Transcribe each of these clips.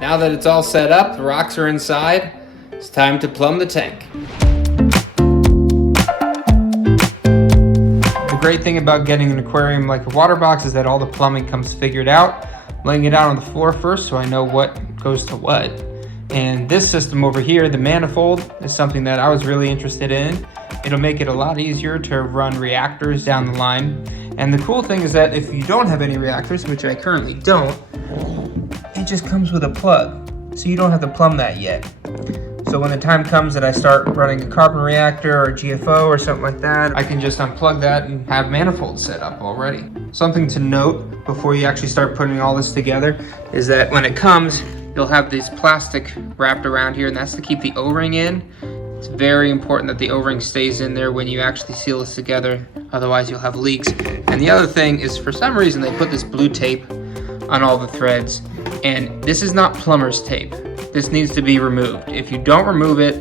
Now that it's all set up, the rocks are inside, it's time to plumb the tank. The great thing about getting an aquarium like a water box is that all the plumbing comes figured out. I'm laying it out on the floor first so I know what goes to what. And this system over here, the manifold, is something that I was really interested in. It'll make it a lot easier to run reactors down the line. And the cool thing is that if you don't have any reactors, which I currently don't, it just comes with a plug. So you don't have to plumb that yet. So when the time comes that I start running a carbon reactor or GFO or something like that, I can just unplug that and have manifolds set up already. Something to note before you actually start putting all this together is that when it comes, you'll have this plastic wrapped around here, and that's to keep the O-ring in. It's very important that the O-ring stays in there when you actually seal this together, otherwise you'll have leaks. And the other thing is, for some reason, they put this blue tape on all the threads, and this is not plumber's tape. This needs to be removed. If you don't remove it,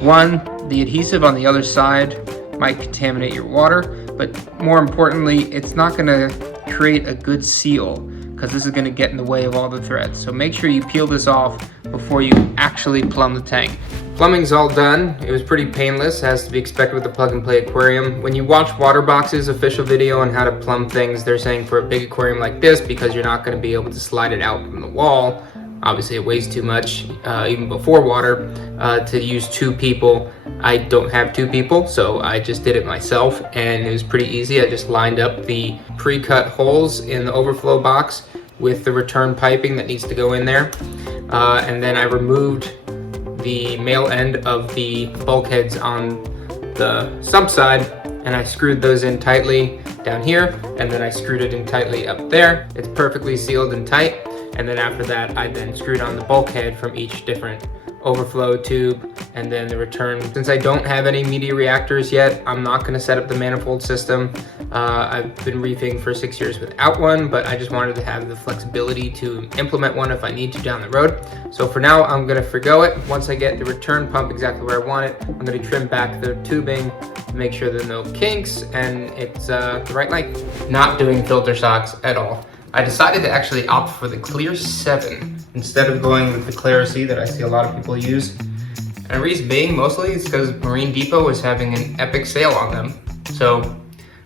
one, the adhesive on the other side might contaminate your water, but more importantly, it's not gonna create a good seal, because this is gonna get in the way of all the threads. So make sure you peel this off before you actually plumb the tank. Plumbing's all done. It was pretty painless, as to be expected with a plug and play aquarium. When you watch Waterbox's official video on how to plumb things, they're saying for a big aquarium like this, because you're not gonna be able to slide it out from the wall, obviously it weighs too much, even before water, to use 2 people. I don't have 2 people, so I just did it myself, and it was pretty easy. I just lined up the pre-cut holes in the overflow box with the return piping that needs to go in there. And then I removed the male end of the bulkheads on the sump side, and I screwed those in tightly down here, and then I screwed it in tightly up there. It's perfectly sealed and tight. And then after that, I then screwed on the bulkhead from each different overflow tube, and then the return. Since I don't have any media reactors yet, I'm not gonna set up the manifold system. I've been reefing for 6 years without one, but I just wanted to have the flexibility to implement one if I need to down the road. So for now, I'm gonna forgo it. Once I get the return pump exactly where I want it, I'm gonna trim back the tubing to make sure there are no kinks and it's the right length. Not doing filter socks at all. I decided to actually opt for the Clear 7 instead of going with the Clarity that I see a lot of people use. And the reason being, mostly, is because Marine Depot was having an epic sale on them. So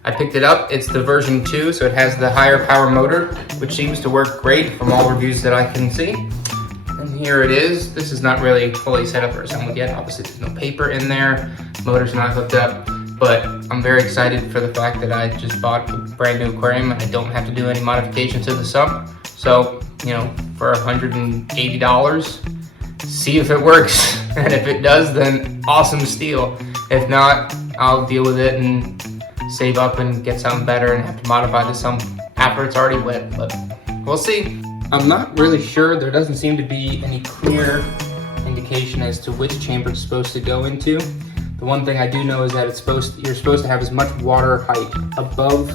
I picked it up. It's the version 2, so it has the higher power motor, which seems to work great from all reviews that I can see. And here it is. This is not really fully set up or assembled yet. Obviously, there's no paper in there. Motor's not hooked up. But I'm very excited for the fact that I just bought a brand new aquarium and I don't have to do any modifications to the sump. So, you know, for $180, see if it works. And if it does, then awesome steal. If not, I'll deal with it and save up and get something better and have to modify the sump after it's already wet, but we'll see. I'm not really sure. There doesn't seem to be any clear indication as to which chamber it's supposed to go into. The one thing I do know is that you're supposed to have as much water height above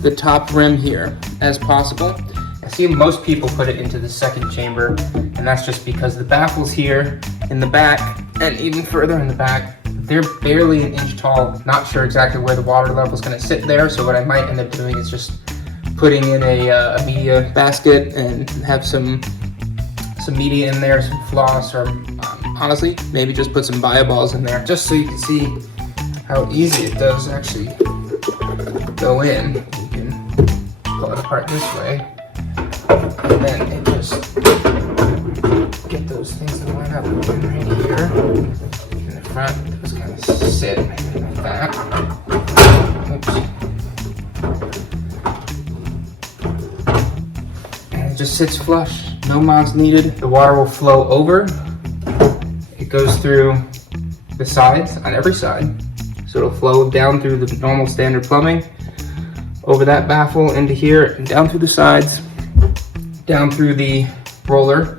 the top rim here as possible. I see most people put it into the second chamber, and that's just because the baffles here in the back, and even further in the back, they're barely an inch tall. Not sure exactly where the water level is going to sit there, so what I might end up doing is just putting in a media basket and have some media in there, some floss, or honestly, maybe just put some bio balls in there, just so you can see how easy it does actually go in. You can pull it apart this way, and then it just get those things to line up right here. In the front, it was kind of sit like that. Oops. And it just sits flush. No mods needed. The water will flow over. It goes through the sides on every side. So it'll flow down through the normal standard plumbing, over that baffle into here, and down through the sides, down through the roller.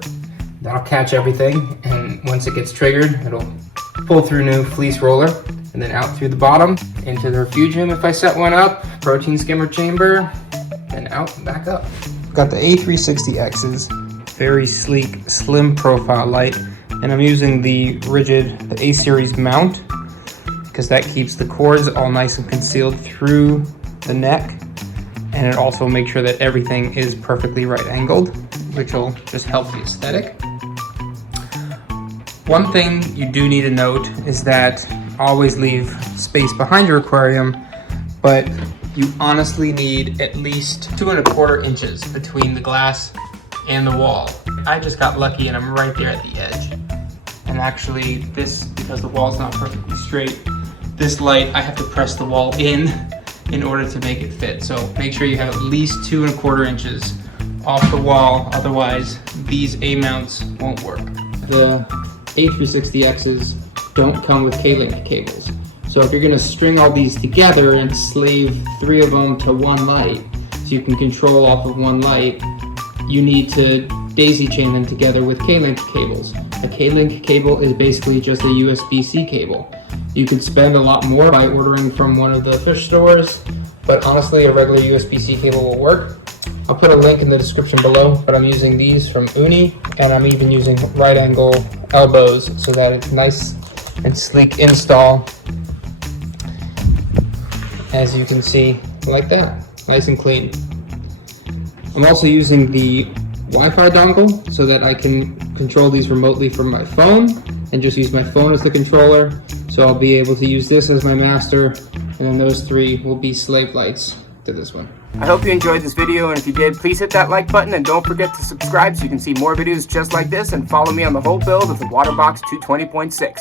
That'll catch everything, and once it gets triggered, it'll pull through new fleece roller, and then out through the bottom, into the refugium if I set one up, protein skimmer chamber, and out and back up. Got the A360X's. Very sleek, slim profile light, and I'm using the rigid, the A-series mount, because that keeps the cords all nice and concealed through the neck, and it also makes sure that everything is perfectly right angled. which will just help the aesthetic. One thing you do need to note is that always leave space behind your aquarium, but you honestly need at least 2¼ inches between the glass and the wall. I just got lucky and I'm right there at the edge. And actually this, because the wall's not perfectly straight, this light I have to press the wall in order to make it fit. So make sure you have at least 2¼ inches off the wall, otherwise these A-mounts won't work. The A360Xs don't come with K-Link cables. So if you're gonna string all these together and slave 3 of them to one light, so you can control off of one light, you need to daisy chain them together with K-Link cables. A K-Link cable is basically just a USB-C cable. You could spend a lot more by ordering from one of the fish stores, but honestly a regular USB-C cable will work. I'll put a link in the description below, but I'm using these from Uni, and I'm even using right angle elbows so that it's nice and sleek install. As you can see, like that, nice and clean. I'm also using the Wi-Fi dongle so that I can control these remotely from my phone and just use my phone as the controller. So I'll be able to use this as my master, and then those 3 will be slave lights to this one. I hope you enjoyed this video, and if you did, please hit that like button and don't forget to subscribe so you can see more videos just like this, and follow me on the whole build of the WaterBox 220.6.